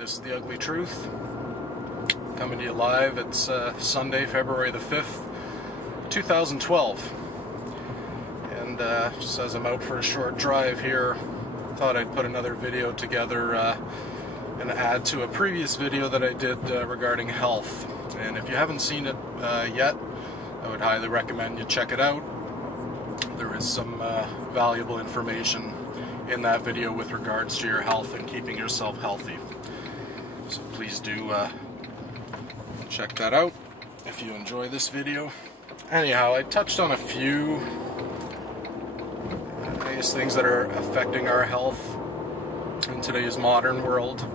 This is The Ugly Truth, coming to you live. It's Sunday, February the 5th, 2012. And just as I'm out for a short drive here, thought I'd put another video together and add to a previous video that I did regarding health. And if you haven't seen it yet, I would highly recommend you check it out. There is some valuable information in that video with regards to your health and keeping yourself healthy. So please do check that out if you enjoy this video. Anyhow, I touched on a few, I guess, things that are affecting our health in today's modern world.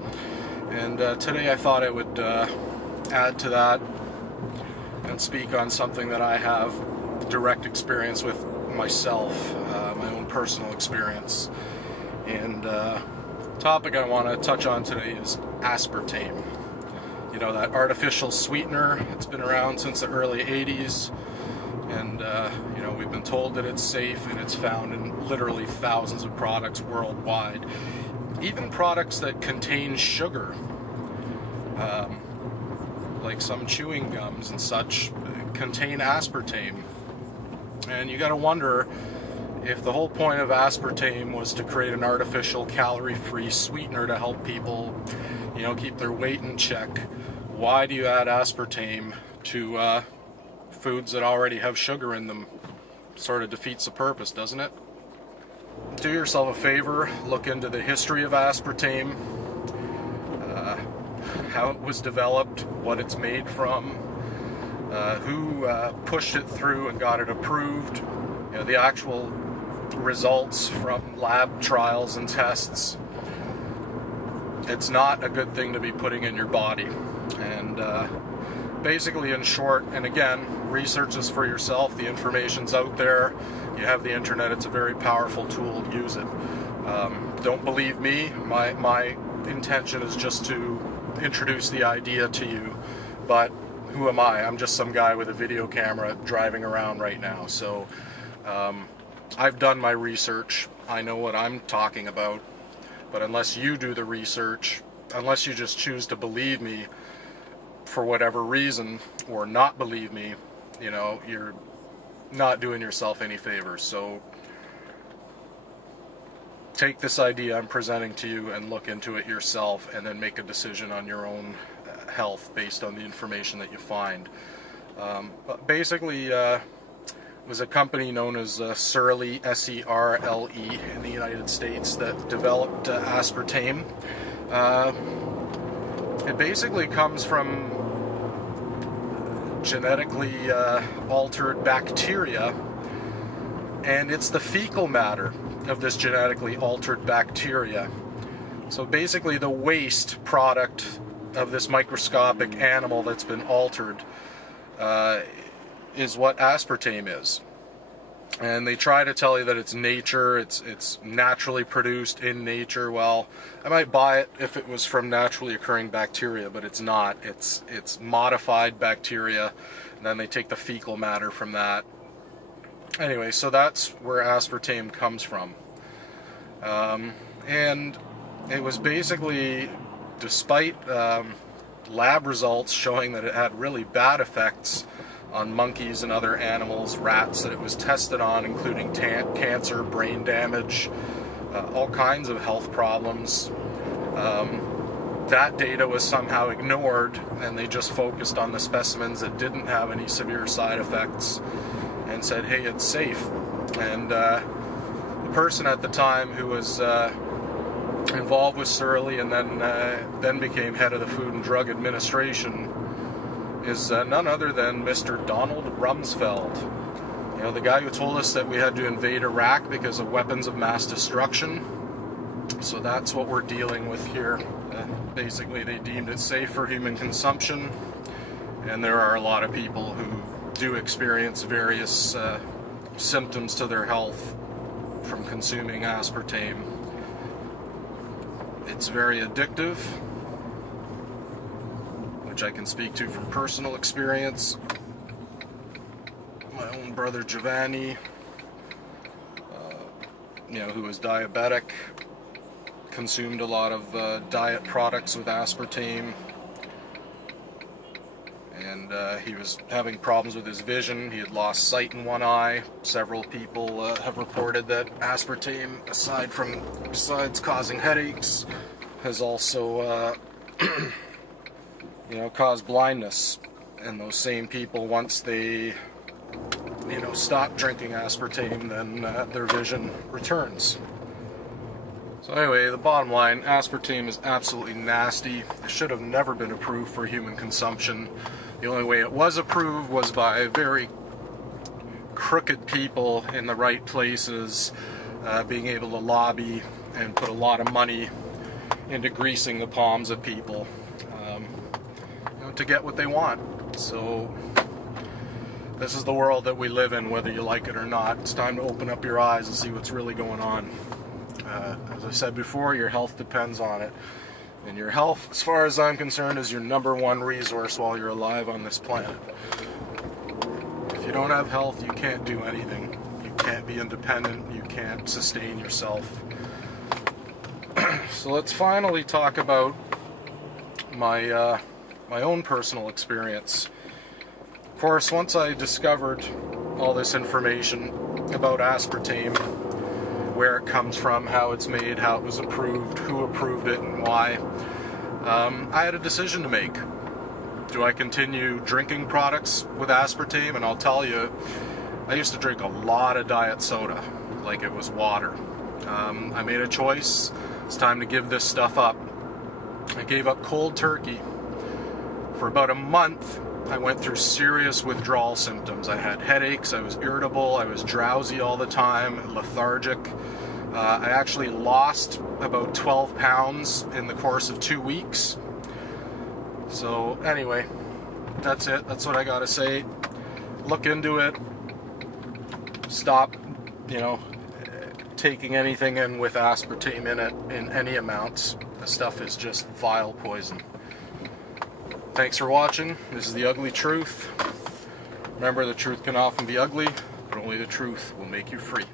And today I thought I would add to that and speak on something that I have direct experience with myself, my own personal experience. And the topic I want to touch on today is aspartame. You know, that artificial sweetener. It's been around since the early 80s, and you know, we've been told that it's safe, and it's found in literally thousands of products worldwide. Even products that contain sugar, like some chewing gums and such, contain aspartame. And you gotta wonder, if the whole point of aspartame was to create an artificial calorie-free sweetener to help people, you know, keep their weight in check, why do you add aspartame to foods that already have sugar in them? Sort of defeats the purpose, doesn't it? Do yourself a favor, look into the history of aspartame, how it was developed, what it's made from, who pushed it through and got it approved, you know, the actual results from lab trials and tests. It's not a good thing to be putting in your body. And basically, in short, and again, research this for yourself. The information's out there. You have the internet. It's a very powerful tool. Use it. Don't believe me. My intention is just to introduce the idea to you, but who am I? I'm just some guy with a video camera driving around right now. So I've done my research. I know what I'm talking about. But unless you do the research, unless you just choose to believe me for whatever reason, or not believe me, you know, you're not doing yourself any favors. So take this idea I'm presenting to you and look into it yourself, and then make a decision on your own health based on the information that you find. But basically, it was a company known as Serle, S-E-R-L-E, in the United States that developed aspartame. It basically comes from genetically altered bacteria, and it's the fecal matter of this genetically altered bacteria. So basically the waste product of this microscopic animal that's been altered is what aspartame is. And they try to tell you that it's nature, it's naturally produced in nature. Well, I might buy it if it was from naturally occurring bacteria, but it's not. It's modified bacteria, and then they take the fecal matter from that. Anyway, so that's where aspartame comes from. And it was basically, despite lab results showing that it had really bad effects on monkeys and other animals, rats that it was tested on, including cancer, brain damage, all kinds of health problems. That data was somehow ignored, and they just focused on the specimens that didn't have any severe side effects and said, hey, it's safe. And the person at the time who was involved with Serle and then became head of the Food and Drug Administration is none other than Mr. Donald Rumsfeld. You know, the guy who told us that we had to invade Iraq because of weapons of mass destruction. So that's what we're dealing with here. Basically, they deemed it safe for human consumption, and there are a lot of people who do experience various symptoms to their health from consuming aspartame. It's very addictive, which I can speak to from personal experience. My own brother Giovanni, you know, who was diabetic, consumed a lot of diet products with aspartame, and he was having problems with his vision. He had lost sight in one eye. Several people have reported that aspartame, besides causing headaches, has also caused blindness. And those same people, once they stop drinking aspartame, then their vision returns. So anyway, the bottom line, aspartame is absolutely nasty. It should have never been approved for human consumption. The only way it was approved was by very crooked people in the right places, being able to lobby and put a lot of money into greasing the palms of people to get what they want. So this is the world that we live in, whether you like it or not. It's time to open up your eyes and see what's really going on. As I said before, your health depends on it. And your health, as far as I'm concerned, is your #1 resource while you're alive on this planet. If you don't have health, you can't do anything. You can't be independent. You can't sustain yourself. So let's finally talk about my own personal experience. Of course, once I discovered all this information about aspartame, where it comes from, how it's made, how it was approved, who approved it, and why, I had a decision to make. Do I continue drinking products with aspartame? And I'll tell you, I used to drink a lot of diet soda, like it was water. I made a choice. It's time to give this stuff up. I gave up cold turkey. For about a month, I went through serious withdrawal symptoms. I had headaches, I was irritable, I was drowsy all the time, lethargic. I actually lost about 12 pounds in the course of 2 weeks. So anyway, that's it. That's what I gotta say. Look into it. Stop, taking anything in with aspartame in it in any amounts. The stuff is just vile poison. Thanks for watching. This is The Ugly Truth. Remember, the truth can often be ugly, but only the truth will make you free.